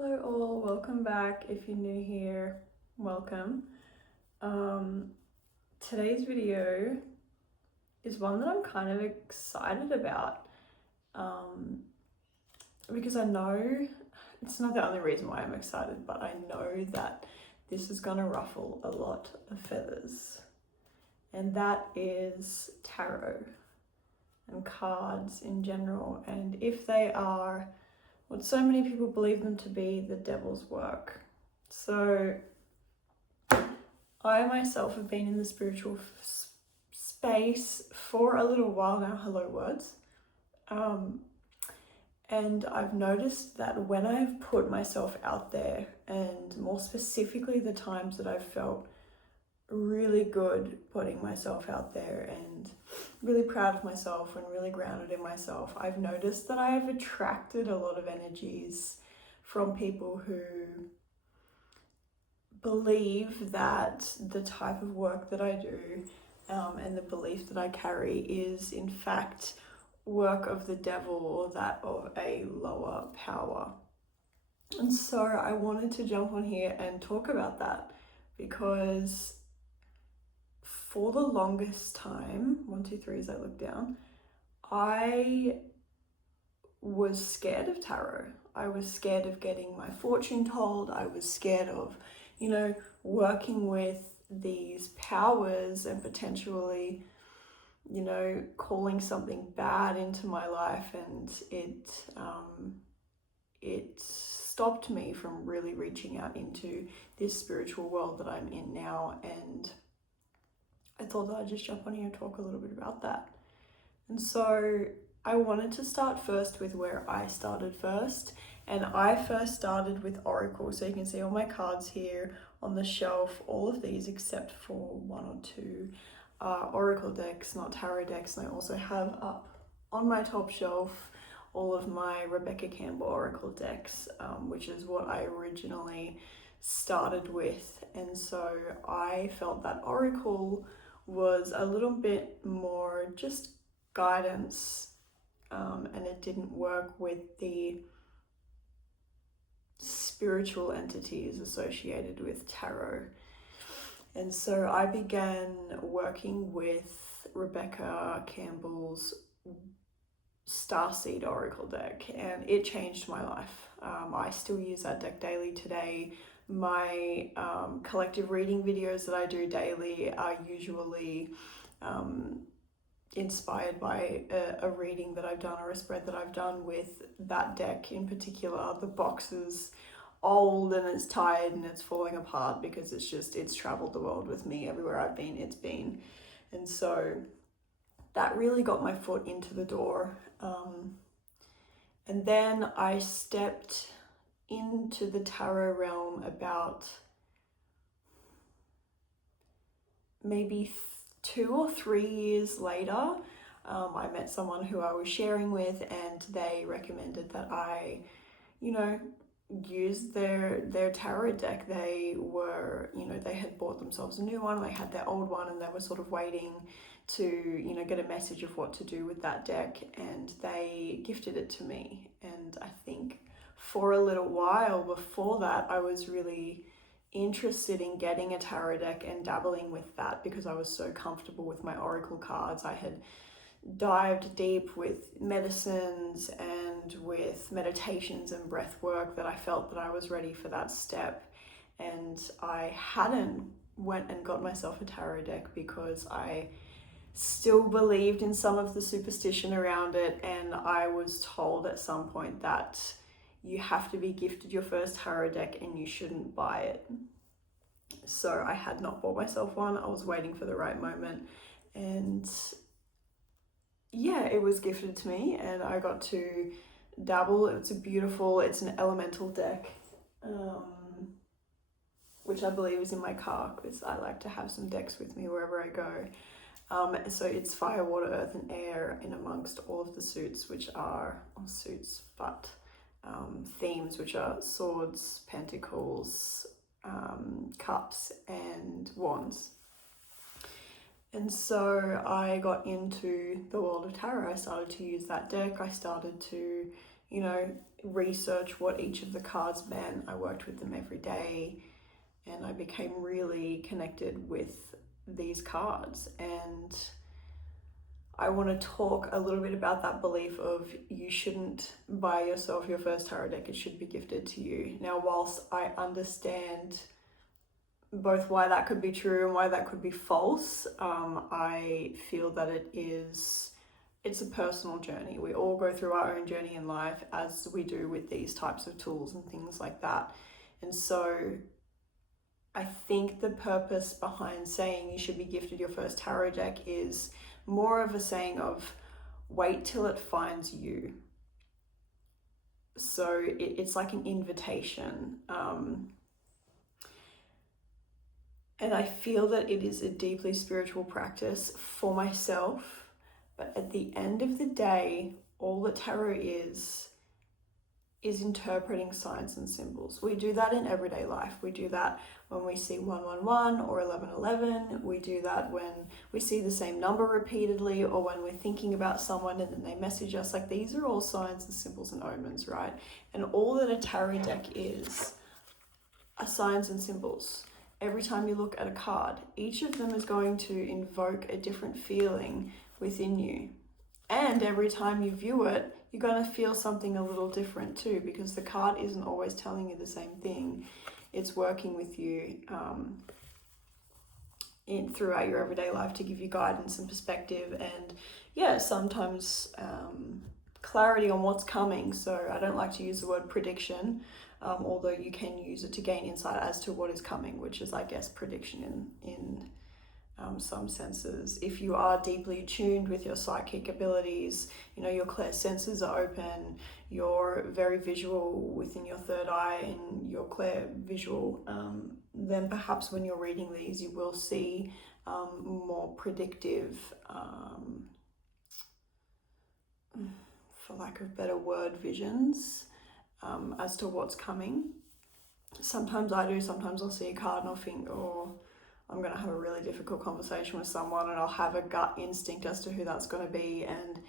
Hello all, welcome back. If you're new here, welcome. Today's video is one that I'm kind of excited about because I know it's not the only reason why I'm excited, but I know that this is gonna ruffle a lot of feathers, and that is tarot and cards in general, and if they are what so many people believe them to be, the devil's work. So I myself have been in the spiritual space for a little while now. Hello words. And I've noticed that when I've put myself out there, and more specifically the times that I've felt really good putting myself out there and really proud of myself and really grounded in myself, I've noticed that I have attracted a lot of energies from people who believe that the type of work that I do and the belief that I carry is in fact work of the devil or that of a lower power. And so I wanted to jump on here and talk about that because for the longest time, 1, 2, 3 as I look down, I was scared of tarot. I was scared of getting my fortune told. I was scared of, working with these powers and potentially, calling something bad into my life, and it stopped me from really reaching out into this spiritual world that I'm in now. And I thought that I'd just jump on here and talk a little bit about that. And so I wanted to start first with where I started first. And I first started with Oracle. So you can see all my cards here on the shelf, all of these except for 1 or 2 Oracle decks, not tarot decks. And I also have up on my top shelf all of my Rebecca Campbell Oracle decks, which is what I originally started with. And so I felt that Oracle was a little bit more just guidance, and it didn't work with the spiritual entities associated with tarot. And so I began working with Rebecca Campbell's Starseed Oracle deck, and it changed my life. I still use that deck daily today. My collective reading videos that I do daily are usually inspired by a reading that I've done or a spread that I've done with that deck in particular. The box is old and it's tired and it's falling apart because it's traveled the world with me. Everywhere I've been, it's been. And so that really got my foot into the door. And then I stepped into the tarot realm about maybe 2 or 3 years later. I met someone who I was sharing with, and they recommended that I, use their tarot deck. They were, they had bought themselves a new one, they had their old one, and they were sort of waiting to, get a message of what to do with that deck, and they gifted it to me. And I think for a little while before that, I was really interested in getting a tarot deck and dabbling with that because I was so comfortable with my oracle cards. I had dived deep with medicines and with meditations and breath work that I felt that I was ready for that step. And I hadn't went and got myself a tarot deck because I still believed in some of the superstition around it, and I was told at some point that you have to be gifted your first tarot deck and you shouldn't buy it. So I had not bought myself one. I was waiting for the right moment, and yeah, it was gifted to me and I got to dabble. It's an elemental deck, which I believe is in my car because I like to have some decks with me wherever I go. So it's fire, water, earth and air in amongst all of the suits, which are, not suits, but themes, which are swords, pentacles, cups and wands. And so I got into the world of tarot. I started to use that deck. I started to, you know, research what each of the cards meant. I worked with them every day, and I became really connected with these cards. And I want to talk a little bit about that belief of you shouldn't buy yourself your first tarot deck, it should be gifted to you. Now, whilst I understand both why that could be true and why that could be false, I feel that it's a personal journey. We all go through our own journey in life, as we do with these types of tools and things like that. And so I think the purpose behind saying you should be gifted your first tarot deck is more of a saying of wait till it finds you. So it's like an invitation. And I feel that it is a deeply spiritual practice for myself. But at the end of the day, all that tarot is interpreting signs and symbols. We do that in everyday life. We do that when we see 111 or 1111. We do that when we see the same number repeatedly, or when we're thinking about someone and then they message us. Like, these are all signs and symbols and omens, right? And all that a tarot deck is are signs and symbols. Every time you look at a card, each of them is going to invoke a different feeling within you. And every time you view it, you're going to feel something a little different too, because the card isn't always telling you the same thing. It's working with you throughout your everyday life to give you guidance and perspective, and yeah, sometimes clarity on what's coming. So I don't like to use the word prediction, although you can use it to gain insight as to what is coming, which is, I guess, prediction in some senses. If you are deeply attuned with your psychic abilities, you know, your clear senses are open, you're very visual within your third eye and your clear visual, then perhaps when you're reading these, you will see more predictive, for lack of a better word, visions as to what's coming. Sometimes I do, sometimes I'll see a card and I'll think, oh, I'm going to have a really difficult conversation with someone, and I'll have a gut instinct as to who that's going to be. And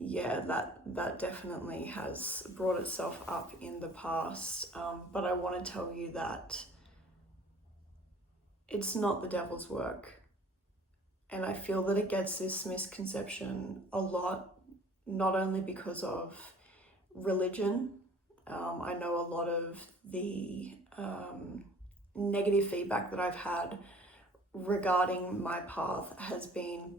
yeah, that definitely has brought itself up in the past. But I want to tell you that it's not the devil's work. And I feel that it gets this misconception a lot, not only because of religion. I know a lot of the negative feedback that I've had regarding my path has been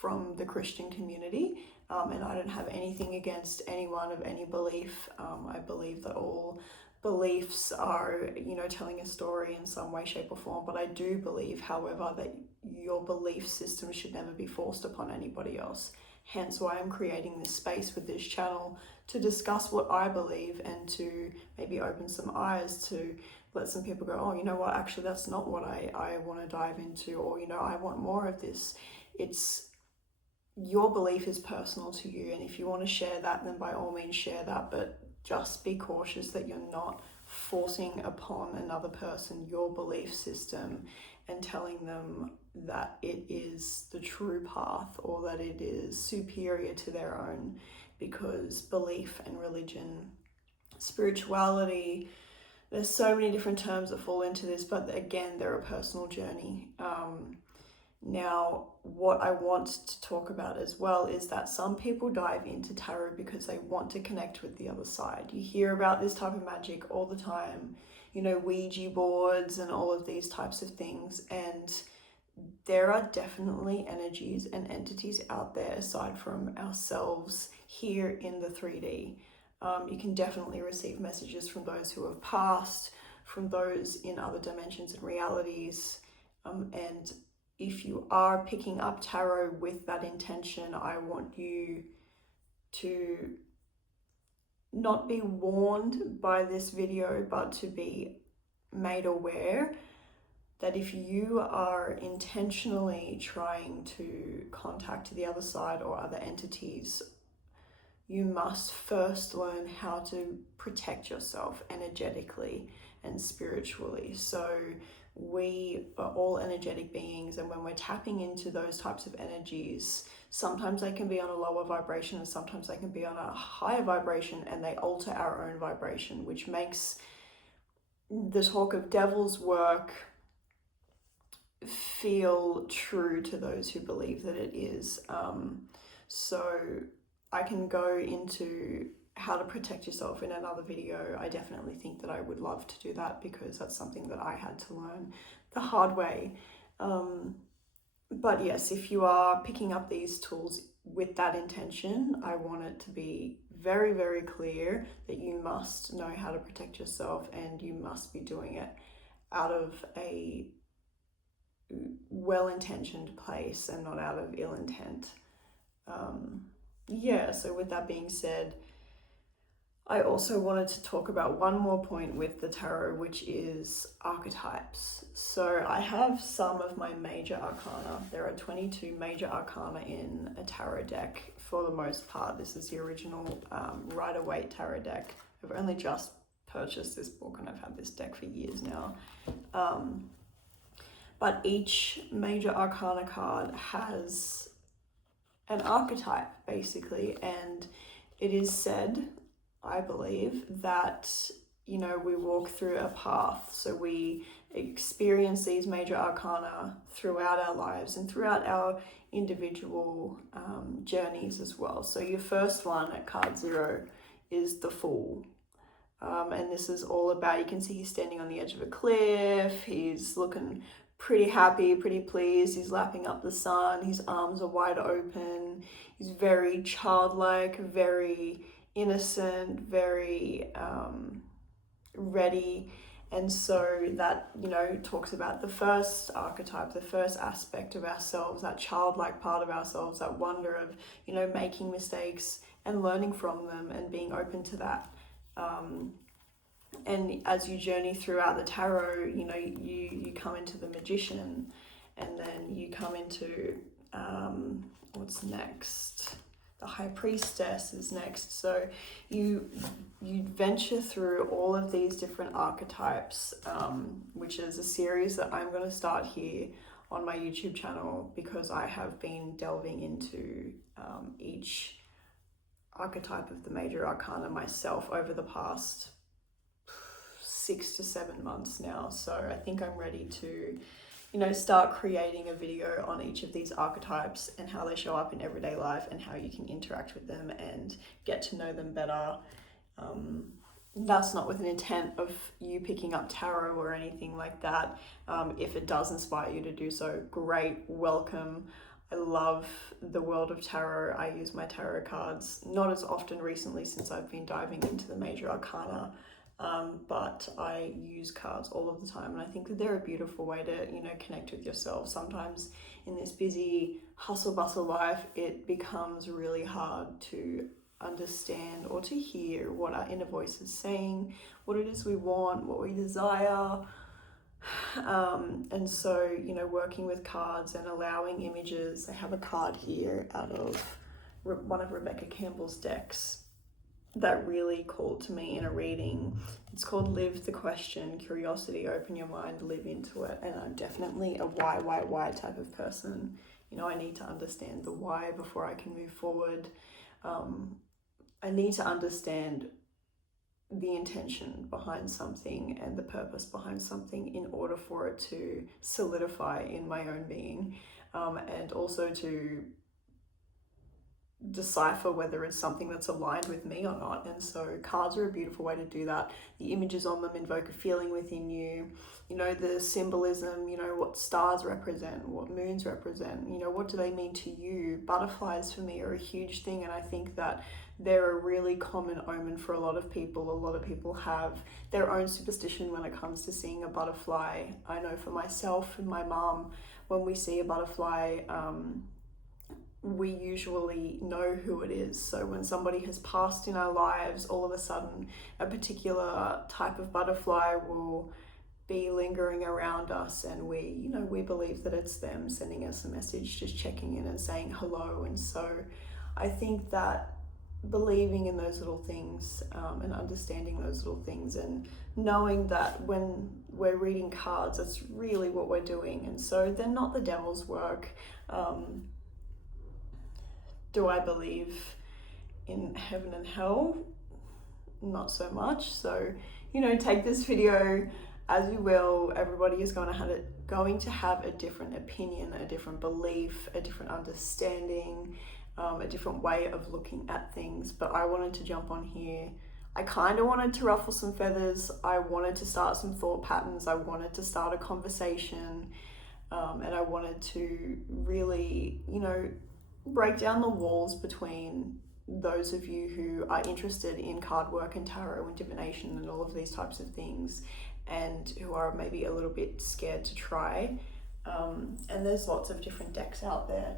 from the Christian community, and I don't have anything against anyone of any belief. I believe that all beliefs are, you know, telling a story in some way, shape or form, but I do believe, however, that your belief system should never be forced upon anybody else. Hence why I'm creating this space with this channel to discuss what I believe and to maybe open some eyes to let some people go, oh, you know what, actually that's not what I want to dive into, or, you know, I want more of this. It's, your belief is personal to you, and if you want to share that, then by all means share that, but just be cautious that you're not forcing upon another person your belief system and telling them that it is the true path or that it is superior to their own, because belief and religion, spirituality, there's so many different terms that fall into this, but again, they're a personal journey. Now, what I want to talk about as well is that some people dive into tarot because they want to connect with the other side. You hear about this type of magic all the time, you know, Ouija boards and all of these types of things. And there are definitely energies and entities out there aside from ourselves here in the 3D. You can definitely receive messages from those who have passed, from those in other dimensions and realities. And if you are picking up tarot with that intention, I want you to not be warned by this video, but to be made aware that if you are intentionally trying to contact the other side or other entities, you must first learn how to protect yourself energetically and spiritually. So we are all energetic beings, and when we're tapping into those types of energies, sometimes they can be on a lower vibration and sometimes they can be on a higher vibration, and they alter our own vibration, which makes the talk of devil's work feel true to those who believe that it is. So I can go into how to protect yourself in another video. I definitely think that I would love to do that, because that's something that I had to learn the hard way. But yes, if you are picking up these tools with that intention, I want it to be very, very clear that you must know how to protect yourself, and you must be doing it out of a well-intentioned place and not out of ill intent. So with that being said, I also wanted to talk about one more point with the tarot, which is archetypes. So I have some of my major arcana. There are 22 major arcana in a tarot deck for the most part. This is the original Rider Waite Tarot deck. I've only just purchased this book and I've had this deck for years now. But each major arcana card has an archetype, basically, and it is said, I believe, that, you know, we walk through a path. So we experience these major arcana throughout our lives and throughout our individual journeys as well. So your first one at card 0 is the Fool. And this is all about, you can see he's standing on the edge of a cliff. He's looking pretty happy, pretty pleased. He's lapping up the sun. His arms are wide open. He's very childlike, very innocent, very ready. And so that, you know, talks about the first archetype, the first aspect of ourselves, that childlike part of ourselves, that wonder of, you know, making mistakes and learning from them and being open to that. And as you journey throughout the tarot, you know, you come into the Magician, and then you come into, what's next? The High Priestess is next. So you venture through all of these different archetypes, which is a series that I'm going to start here on my YouTube channel, because I have been delving into each archetype of the major arcana myself over the past 6 to 7 months now. So I think I'm ready to, you know, start creating a video on each of these archetypes and how they show up in everyday life and how you can interact with them and get to know them better. That's not with an intent of you picking up tarot or anything like that. If it does inspire you to do so, great, welcome. I love the world of tarot. I use my tarot cards, not as often recently since I've been diving into the major arcana, but I use cards all of the time, and I think that they're a beautiful way to, you know, connect with yourself. Sometimes in this busy hustle bustle life, it becomes really hard to understand or to hear what our inner voice is saying, what it is we want, what we desire. And so, you know, working with cards and allowing images. I have a card here out of one of Rebecca Campbell's decks that really called to me in a reading. It's called Live the Question, Curiosity, Open Your Mind, Live into It. And I'm definitely a why type of person. You know, I need to understand the why before I can move forward. I need to understand the intention behind something and the purpose behind something in order for it to solidify in my own being, and also to decipher whether it's something that's aligned with me or not. And so cards are a beautiful way to do that. The images on them invoke a feeling within you, you know, the symbolism, you know, what stars represent, what moons represent, you know, what do they mean to you? Butterflies for me are a huge thing, and I think that they're a really common omen for a lot of people. A lot of people have their own superstition when it comes to seeing a butterfly. I know for myself and my mom, when we see a butterfly, we usually know who it is. So when somebody has passed in our lives, all of a sudden a particular type of butterfly will be lingering around us, and we believe that it's them sending us a message, just checking in and saying hello. And so I think that believing in those little things, and understanding those little things, and knowing that when we're reading cards, that's really what we're doing. And so they're not the devil's work. Do I believe in heaven and hell? Not so much. So, you know, take this video as you will. Everybody is going to have a different opinion, a different belief, a different understanding, a different way of looking at things. But I wanted to jump on here. I kind of wanted to ruffle some feathers. I wanted to start some thought patterns. I wanted to start a conversation, and I wanted to really, you know, break down the walls between those of you who are interested in card work and tarot and divination and all of these types of things, and who are maybe a little bit scared to try. And there's lots of different decks out there.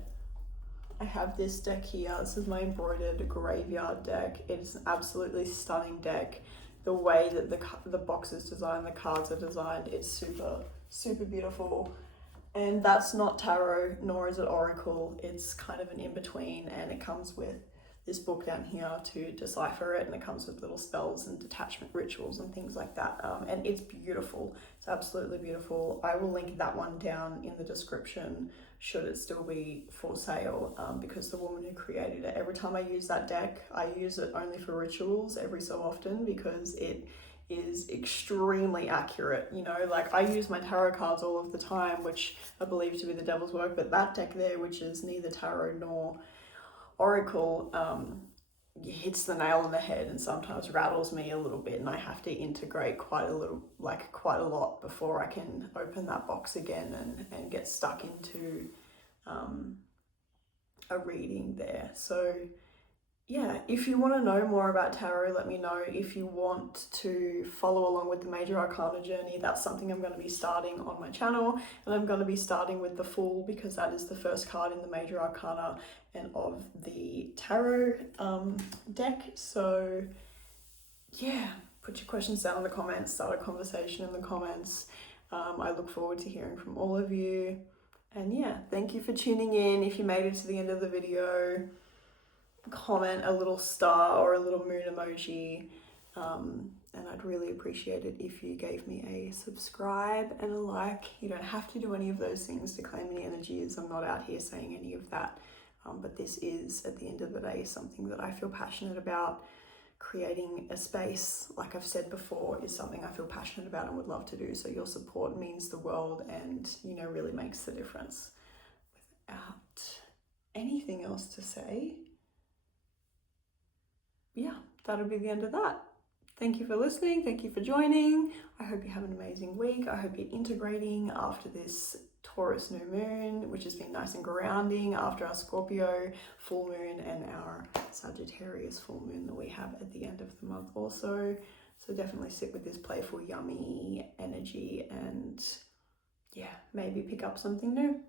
I have this deck here. This is my embroidered graveyard deck. It's an absolutely stunning deck. The way that the box is designed, the cards are designed, it's super, super beautiful. And that's not tarot, nor is it oracle. It's kind of an in-between, and it comes with this book down here to decipher it, and it comes with little spells and detachment rituals and things like that. And it's beautiful. It's absolutely beautiful. I will link that one down in the description should it still be for sale, because the woman who created it, every time I use that deck, I use it only for rituals every so often, because it is extremely accurate. You know, like I use my tarot cards all of the time, which I believe to be the devil's work, but that deck there, which is neither tarot nor oracle, hits the nail on the head and sometimes rattles me a little bit, and I have to integrate quite a lot before I can open that box again and get stuck into a reading there. So yeah, if you want to know more about tarot, let me know. If you want to follow along with the Major Arcana journey, that's something I'm going to be starting on my channel, and I'm going to be starting with the Fool, because that is the first card in the Major Arcana and of the tarot deck. So yeah, put your questions down in the comments, start a conversation in the comments. I look forward to hearing from all of you. And yeah, thank you for tuning in. If you made it to the end of the video, comment a little star or a little moon emoji, and I'd really appreciate it if you gave me a subscribe and a like. You don't have to do any of those things to claim any energies. I'm not out here saying any of that, but this is, at the end of the day, something that I feel passionate about. Creating a space, like I've said before, is something I feel passionate about and would love to do. So your support means the world, and, you know, really makes the difference. Without anything else to say, yeah, that'll be the end of that. Thank you for listening. Thank you for joining. I hope you have an amazing week. I hope you're integrating after this Taurus new moon, which has been nice and grounding after our Scorpio full moon and our Sagittarius full moon that we have at the end of the month also. So definitely sit with this playful, yummy energy, and yeah, maybe pick up something new.